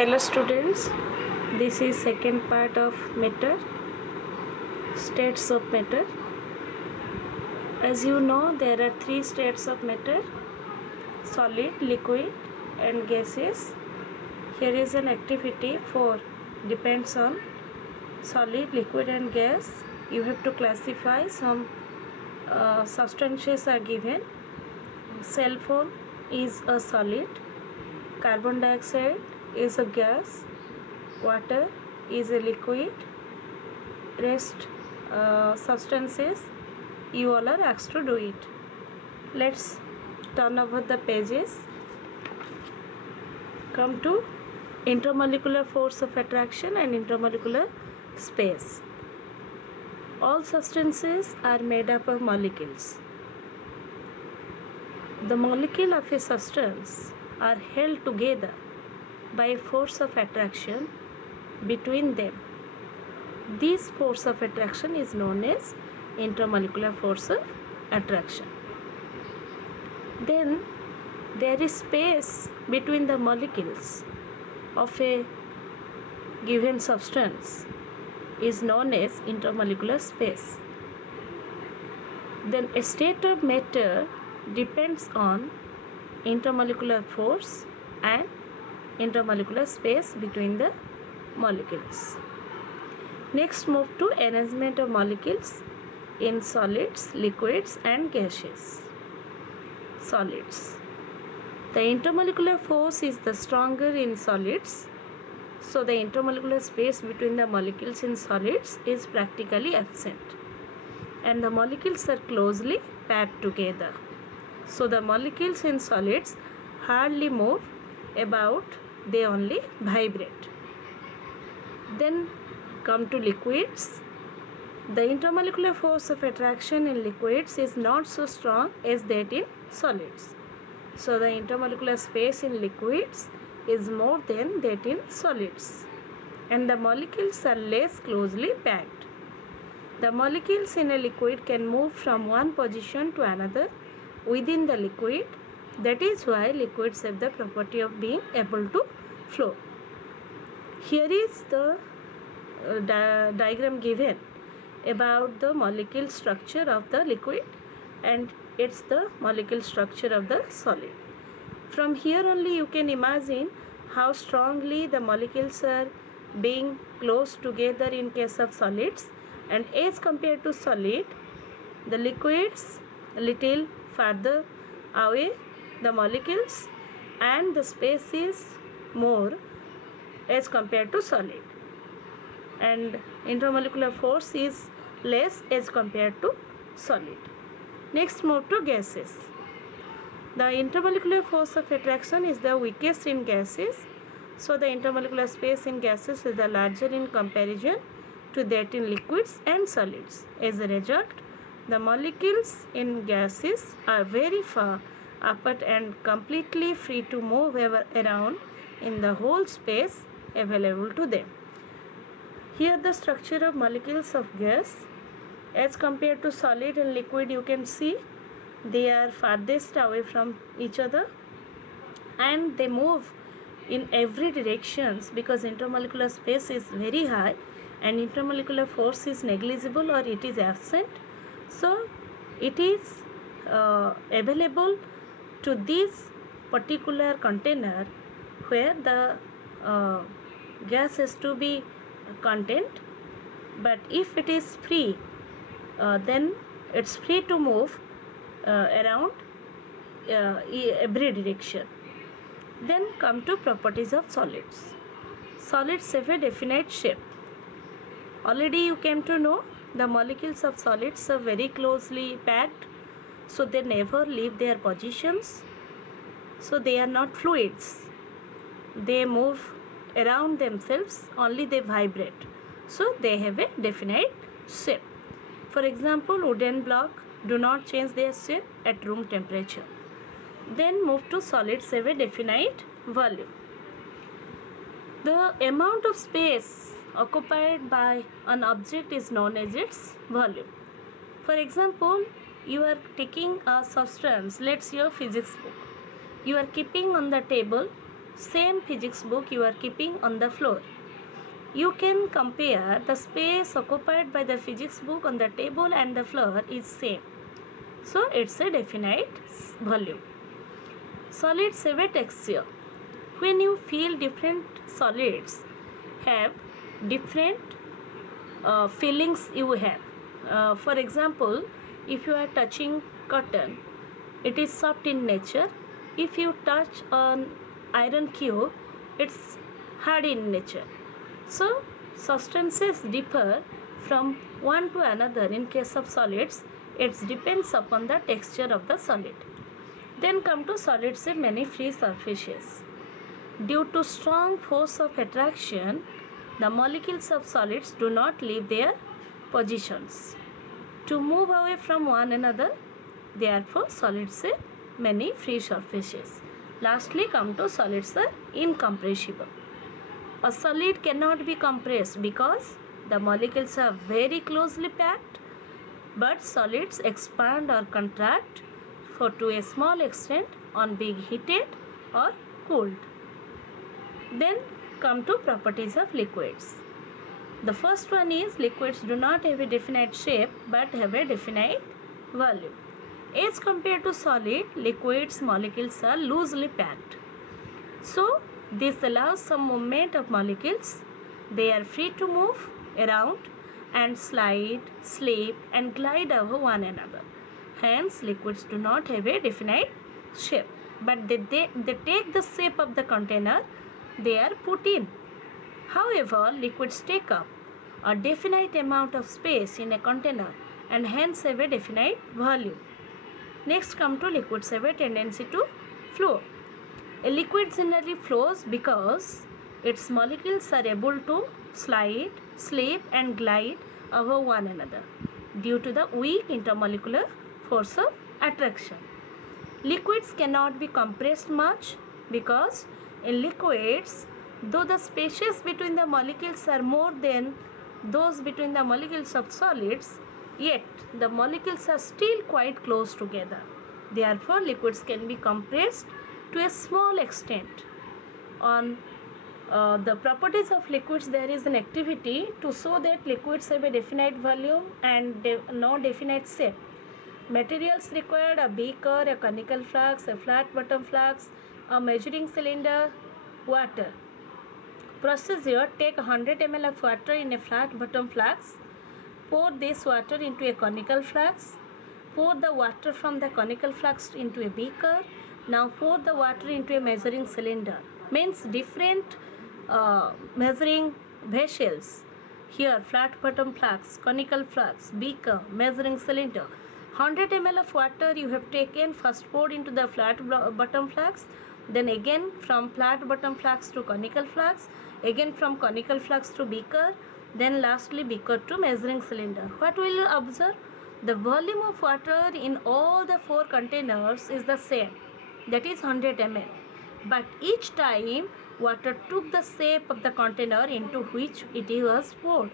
Hello students, this is second part of matter, states of matter. As you know, there are three states of matter: solid, liquid and gases. Here is an activity for depends on solid, liquid and gas. You have to classify some substances are given. Cell phone is a solid, carbon dioxide is a gas, water is a liquid, rest substances you all are asked to do it. Let's turn over the pages. Come to intermolecular force of attraction and intermolecular space. All substances are made up of molecules. The molecule of a substance are held together by force of attraction between them. This force of attraction is known as intermolecular force of attraction. Then there is space between the molecules of a given substance is known as intermolecular space. Then a state of matter depends on intermolecular force and intermolecular space between the molecules. Next, move to arrangement of molecules in solids, liquids and gases. Solids. The intermolecular force is the stronger in solids, so the intermolecular space between the molecules in solids is practically absent, and the molecules are closely packed together. So the molecules in solids hardly move about, they only vibrate. Then come to liquids. The intermolecular force of attraction in liquids is not so strong as that in solids. So the intermolecular space in liquids is more than that in solids, and the molecules are less closely packed. The molecules in a liquid can move from one position to another within the liquid. That is why liquids have the property of being able to flow. Here is the diagram given about the molecule structure of the liquid, and it's the molecule structure of the solid. From here only you can imagine how strongly the molecules are being close together in case of solids, and as compared to solid, the liquids a little farther away the molecules, and the space is more as compared to solid, and intermolecular force is less as compared to solid. Next, move to gases. The intermolecular force of attraction is the weakest in gases, so the intermolecular space in gases is the larger in comparison to that in liquids and solids. As a result, the molecules in gases are very far apart and completely free to move around in the whole space available to them. Here the structure of molecules of gas as compared to solid and liquid, you can see they are farthest away from each other, and they move in every directions because intermolecular space is very high and intermolecular force is negligible or it is absent. So it is available to this particular container where the gas has to be content, but if it is free, then it's free to move around every direction. Then come to properties of solids. Solids have a definite shape. Already you came to know the molecules of solids are very closely packed, so they never leave their positions. So they are not fluids. They move around themselves, only they vibrate. So they have a definite shape. For example, wooden block do not change their shape at room temperature. Then move to solids have a definite volume. The amount of space occupied by an object is known as its volume. For example, you are taking a substance, let's say a physics book. You are keeping on the table same physics book you are keeping on the floor. You can compare the space occupied by the physics book on the table and the floor is same. So it's a definite volume. Solids have a texture. When you feel different solids have different feelings you have. For example, if you are touching cotton, it is soft in nature. If you touch an iron cube, it's hard in nature. So substances differ from one to another. In case of solids, it depends upon the texture of the solid. Then come to solids have many free surfaces. Due to strong force of attraction, the molecules of solids do not leave their positions to move away from one another. Therefore, solids have many free surfaces. Lastly, come to solids are incompressible. A solid cannot be compressed because the molecules are very closely packed, but solids expand or contract to a small extent on being heated or cooled. Then come to properties of liquids. The first one is liquids do not have a definite shape but have a definite volume. As compared to solid, liquids molecules are loosely packed. So this allows some movement of molecules. They are free to move around and slide, slip and glide over one another. Hence, liquids do not have a definite shape, but they take the shape of the container they are put in. However, liquids take up a definite amount of space in a container and hence have a definite volume. Next, come to liquids have a tendency to flow. A liquid generally flows because its molecules are able to slide, slip and glide over one another due to the weak intermolecular force of attraction. Liquids cannot be compressed much because in liquids, though the spaces between the molecules are more than those between the molecules of solids, yet the molecules are still quite close together. Therefore, liquids can be compressed to a small extent. On the properties of liquids, there is an activity to show that liquids have a definite volume and no definite shape. Materials required: a beaker, a conical flask, a flat bottom flask, a measuring cylinder, water. Procedure: take 100 ml of water in a flat bottom flask. Pour this water into a conical flask. Pour the water from the conical flask into a beaker. Now pour the water into a measuring cylinder. Means different measuring vessels. Here flat bottom flask, conical flask, beaker, measuring cylinder. 100 ml of water you have taken, first poured into the flat bottom flask, then again from flat bottom flask to conical flask, again from conical flask to beaker, then lastly beaker to measuring cylinder. What will you observe? The volume of water in all the four containers is the same, that is 100 ml. But each time water took the shape of the container into which it was poured.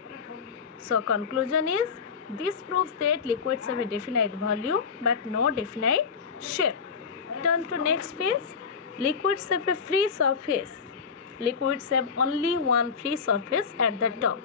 So conclusion is, this proves that liquids have a definite volume but no definite shape. Turn to next page. Liquids have a free surface. Liquids have only one free surface at the top.